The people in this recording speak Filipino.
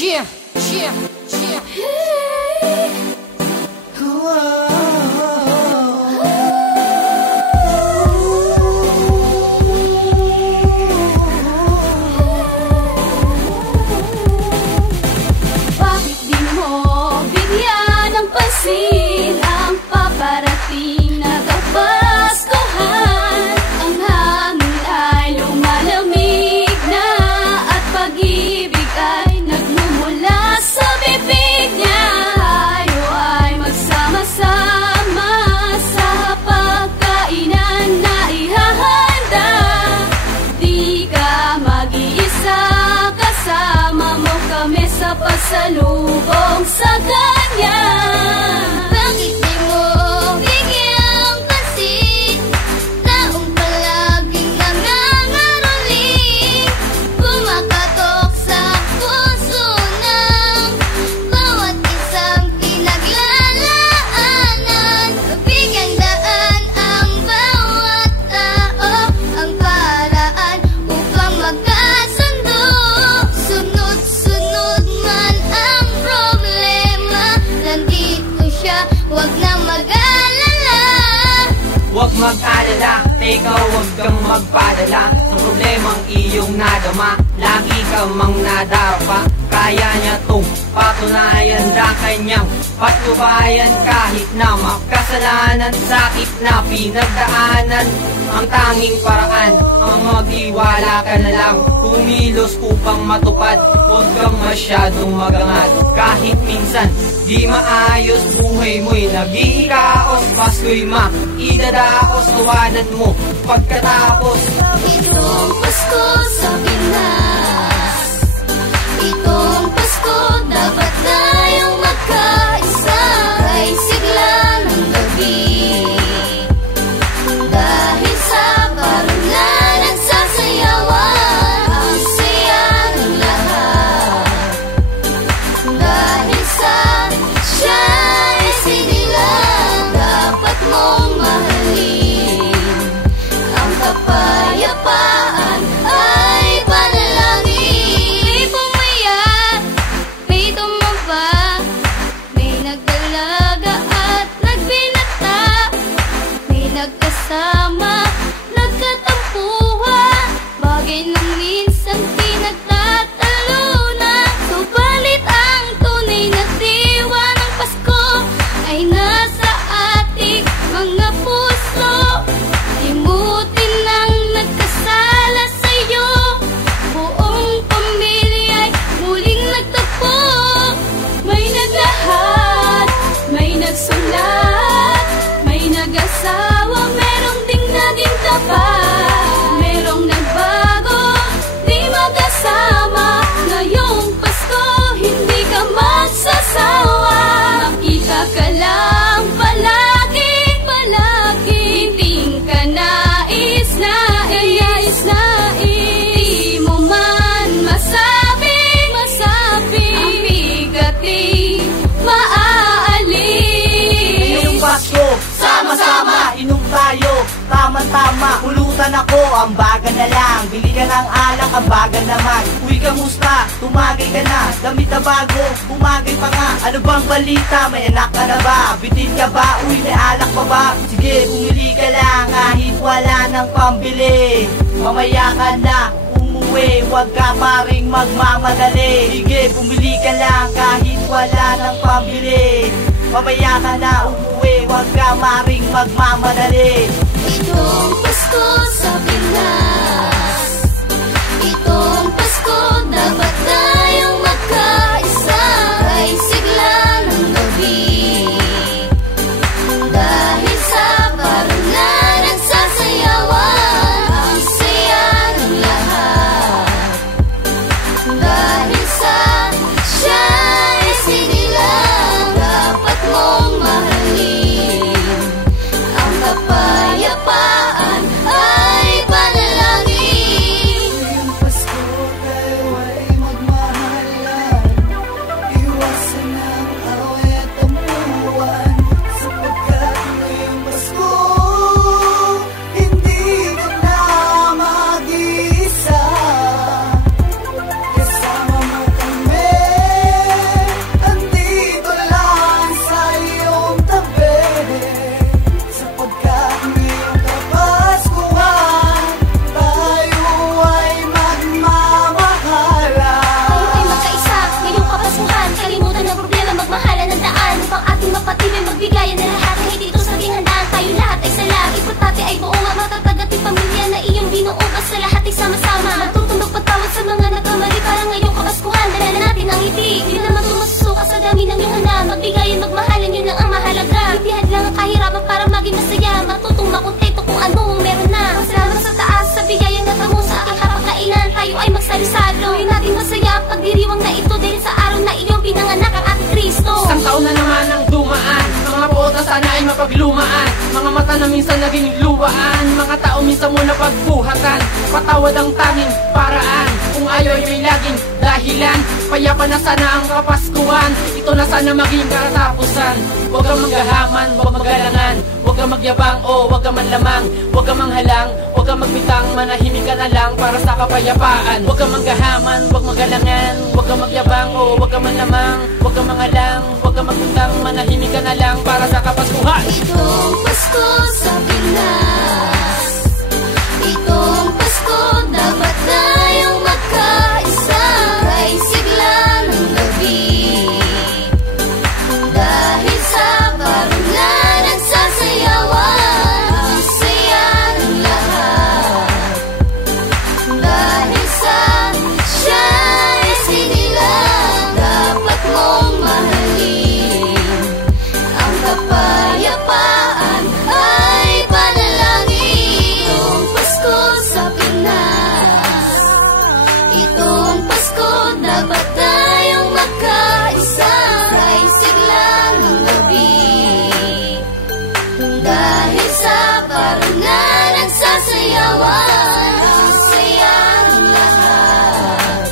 Yeah, yeah, yeah. Bakit di mo bigyan ng pansin ang paparating na kapaskuhan? Ang hangin ay lumalamig na at pag-ibig ay nagmumula sa bibig niya. Tayo ay magsama-sama sa pagkainan na ihahanda. Di ka mag-iisa, kasama mo kami sa pasalubong sa kanya. Bakit di mo bigyang pansin? Taong palaging nangangaroling, kumakatok sa puso ng bawat isang pinaglalaanan. Bigyang daan ang bawat tao, ang paraan upang magkasundo. Sunod-sunod man ang problema, nandito siya, huwag na mag-alala. Huwag mag-alala, teka huwag kang magpadala sa problemang iyong nadama. Lagi ka mang nadarapa, kaya niya tong patunayan na kanyang patnubayan. Kahit na makasalanan, sakit na pinagdaanan, ang tanging paraan ang maghiwala ka na lang, kumilos upang matupad. Huwag kang masyadong magangat, kahit minsan di maayos buhay mo'y nag-iikaos. Pasko'y maidadaos, tawanan mo pagkatapos. Itong Pasko sa Pinas, itong Pasko dapat tayong magkaisa. Kay sigla ng gabi, dahil sa parulan nagsasayawan, ang saya ng lahat. Dahil sa siya ay sinilang, dapat mong mahalin. Ang kapayapaan ay panalangin. May pumayat, may tumamba, may nagdalaga at nagbinata, may nagkasama, nagkatampuhan, bagay na minsan pinagtatalunan. Subalit ang tunay na diwa ng Pasko ay nasa ating mga puso. Limutin ang nagkasala sa'yo, buong pamilya ay muling nagtagpo. May naglahad, may nagsulat, may nag-asawa, merong ding naging tapat. Merong nagbago, di magkasama, ngayong Pasko hindi ka magsasawa. Makita ka lang palagi, palagi, hiting ka nais, nais, nais. Di mo man masabi, masabi, ang bigat di maaalis. Ngayong Pasko, sama-sama, inom tayo, tama-tama, pulutan ako, ang baga na lang. Bili ka ng alak, ang baga naman. Uy, kamusta? Tumagay ka na, damit na bago, bumagay pa nga. Ano bang balita? May anak ka na ba? Bitin ka ba? Uy, may alak pa ba? Sige, bumili ka lang, kahit wala ng pambili. Mamaya ka na umuwi, huwag ka pa ring magmamadali. Sige, bumili ka lang, kahit wala ng pambili. Mamaya ka na umuwi, huwag ka maring magmamadali. Itong Pasko sa Pinas, itong Pasko dapat tayong magkaisa. Kay sigla ng gabi, dahil sa parulan nagsasayawan, ang saya ng lahat. Dahil sa siya ay sinilang, dapat mong mahalin. Ang kapayapaan ay panalangin. Ngayong Pasko tayo ay na minsan naging luwaan, mga tao minsan mo na pagbuhatan. Patawad ang tanging paraan, kung ayaw may laging dahilan. Payapa na sana ang kapaskuhan, ito na sana maging katapusan. Huwag kang maghahaman, huwag magalangan, huwag kang magyabang o huwag kang manlamang, huwag kang manghalang, huwag kang magbitang, manahimik ka na lang para sa kapayapaan. Huwag kang maghahaman, huwag magalangan, huwag kang magyabang o huwag kang manlamang, huwag kang manghalang, huwag kang magbitang, manahimik ka na lang para sa kapaskuhan. Itong Pasko sa Pinas, itong Pasko dapat tayong magkaisa. Kay sigla ng gabi, dahil sa parulan nagsasayawan, ang saya ng lahat. Dahil sa siya ay sinilang, dapat mong mahalin. Ang kapayapaan ay panalangin. Itong Pasko sa Pinas, itong Pasko dapat tayong magkaisa. Kay sigla ng gabi, dahil sa parulan nagsasayawan, ang saya ng lahat.